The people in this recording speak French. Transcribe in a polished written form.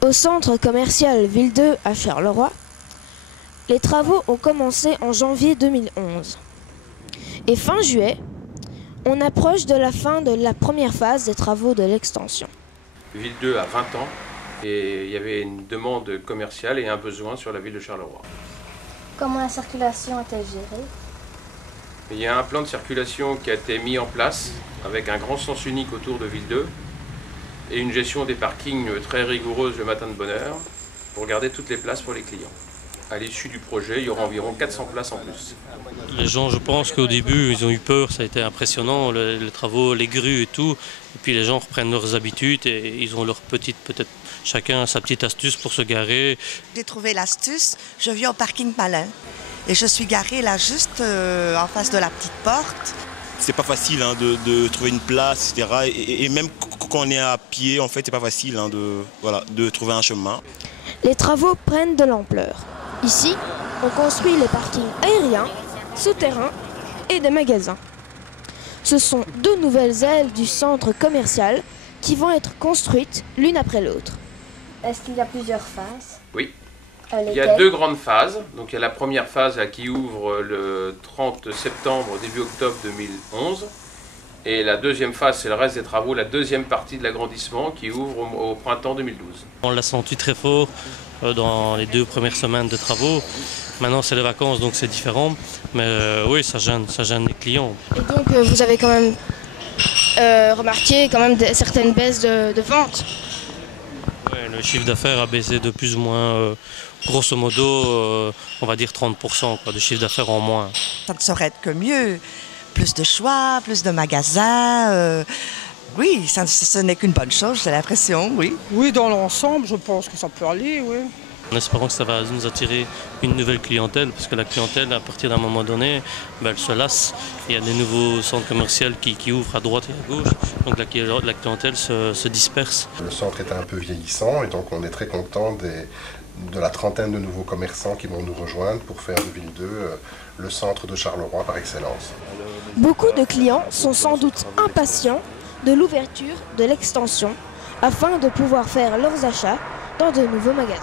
Au centre commercial Ville 2 à Charleroi, les travaux ont commencé en janvier 2011. Et fin juillet, on approche de la fin de la première phase des travaux de l'extension. Ville 2 a 20 ans et il y avait une demande commerciale et un besoin sur la ville de Charleroi. Comment la circulation est-elle gérée? Il y a un plan de circulation qui a été mis en place avec un grand sens unique autour de Ville 2 et une gestion des parkings très rigoureuse le matin de bonne heure pour garder toutes les places pour les clients. À l'issue du projet, il y aura environ 400 places en plus. Les gens, je pense qu'au début, ils ont eu peur, ça a été impressionnant, les travaux, les grues et tout. Et puis les gens reprennent leurs habitudes et ils ont leur petite, peut-être chacun sa petite astuce pour se garer. J'ai trouvé l'astuce, je vis au parking Malin et je suis garée là juste en face de la petite porte. C'est pas facile de trouver une place, etc. Et même quand on est à pied, en fait, c'est pas facile de trouver un chemin. Les travaux prennent de l'ampleur. Ici, on construit les parkings aériens, souterrains et des magasins. Ce sont 2 nouvelles ailes du centre commercial qui vont être construites l'une après l'autre. Est-ce qu'il y a plusieurs phases? Oui. Il y a 2 grandes phases. Donc il y a la première phase qui ouvre le 30 septembre, début octobre 2011. Et la deuxième phase, c'est le reste des travaux, la deuxième partie de l'agrandissement qui ouvre au printemps 2012. On l'a senti très fort dans les 2 premières semaines de travaux. Maintenant, c'est les vacances, donc c'est différent. Mais oui, ça gêne les clients. Et donc, vous avez quand même remarqué certaines baisses de ventes? Ouais, le chiffre d'affaires a baissé de plus ou moins, grosso modo, on va dire 30% de chiffre d'affaires en moins. Ça ne saurait être que mieux. Plus de choix, plus de magasins. Oui, ce n'est qu'une bonne chose, j'ai l'impression, oui. Oui, dans l'ensemble, je pense que ça peut aller, oui. En espérant que ça va nous attirer une nouvelle clientèle, parce que la clientèle, à partir d'un moment donné, elle se lasse. Il y a des nouveaux centres commerciaux qui ouvrent à droite et à gauche, donc la clientèle se disperse. Le centre est un peu vieillissant et donc on est très content de la trentaine de nouveaux commerçants qui vont nous rejoindre pour faire de Ville 2 le centre de Charleroi par excellence. Beaucoup de clients sont sans doute impatients de l'ouverture de l'extension afin de pouvoir faire leurs achats dans de nouveaux magasins.